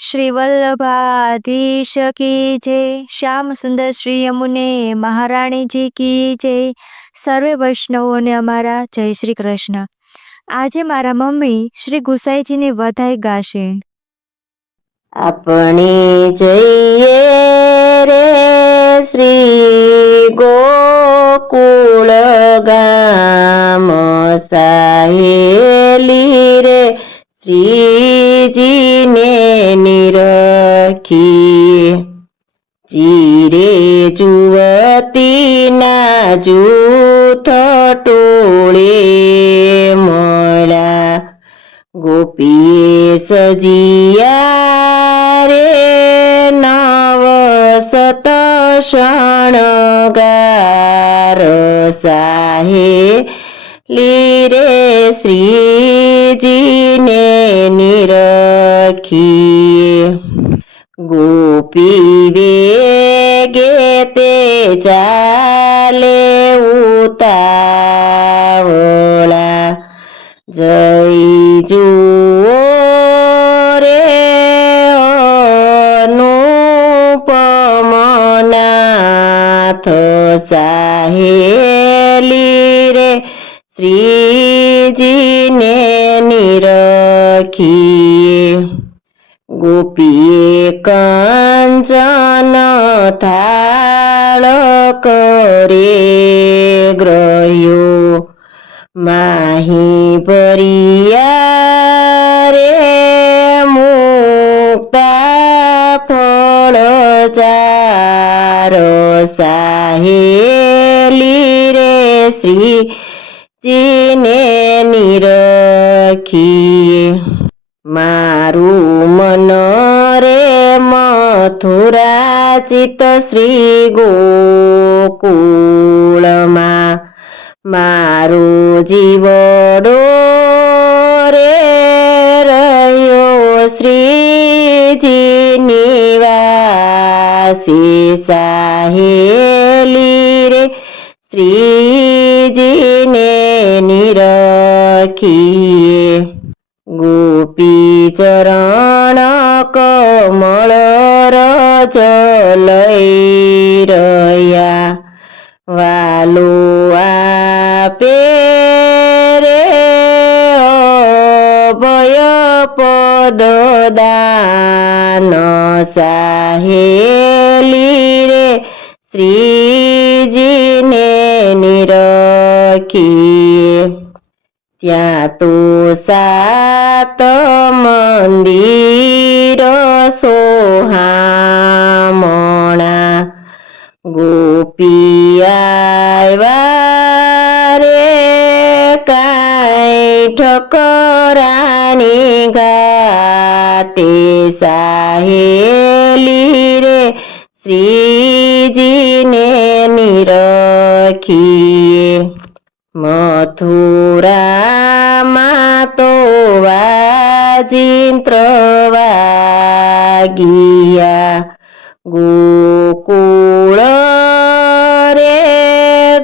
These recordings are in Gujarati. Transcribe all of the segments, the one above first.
श्री वल्लभाधीश की जय। श्याम सुंदर श्री यमुने महाराणी जी की जय। सर्वे वैष्णवोने अमारा जय श्री कृष्ण। આજે મારા મમ્મી શ્રી ગુસાઈજીની વધાઈ ગાશે। આપણે જઈએ રે શ્રી ગોકુળ ગામ, સાહેલી રે શ્રીજીને નિરખી, ચીરે જુવતીના જૂથ ટોળે મળ્યા, ગોપીએ સજિયા રે નવ સત શણગાર, સાહેલી રે શ્રીજીને નિરખી, ગોપી વેગે તે ચાલે ઉતાવળા, જય જુઓ રે અનુપમ નાથ, સાહેલી રે શ્રીજીને નિરખી, ગોપીએ કંચન થાળ કરે ગ્રહ્યો, માહી ભરિયા રે મુક્તા ફળ ચાર, સાહેલી રે શ્રીજીને નિરખી, મારું મન રે મથુરા ચિત્ત શ્રી ગોકુળમાં, મારો જીવડો રે રહ્યો શ્રીજીની વાસે, સાહેલી રે શ્રીજીને નિરખી, ગોપી ચરણ કમળ રજ લઈ રહ્યા, વાલો આપે રે અભય પદ દાન, સાહેલી રે શ્રીજીને નિરખી, ત્યાં તો સાત મંદિર સોહામણા, ગોપી આવ્યા રે કાંઈ ઠકરાણી ઘાટે, સાહેલી રે શ્રીજીને નિરખી, મથુરામાં તો વાજિંત્ર વાગિયા, ગોકુળ રે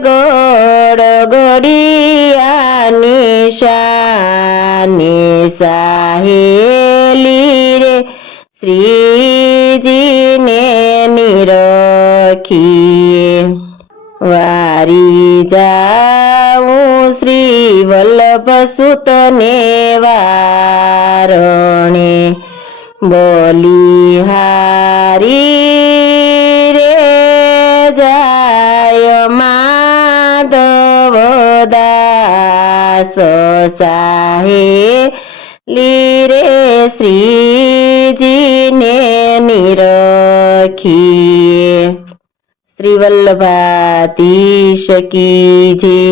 ગડગડિયા નિશાને, સાહેલી રે શ્રીજીને નિરખી, વારી જાઉં શ્રી વલ્લભ સુતને વારણે, બલિહારી રે જાય માધવ દાસ, સાહેલી રે શ્રીજીને નિરખી, શ્રી વલ્લભાધીશ કી જય।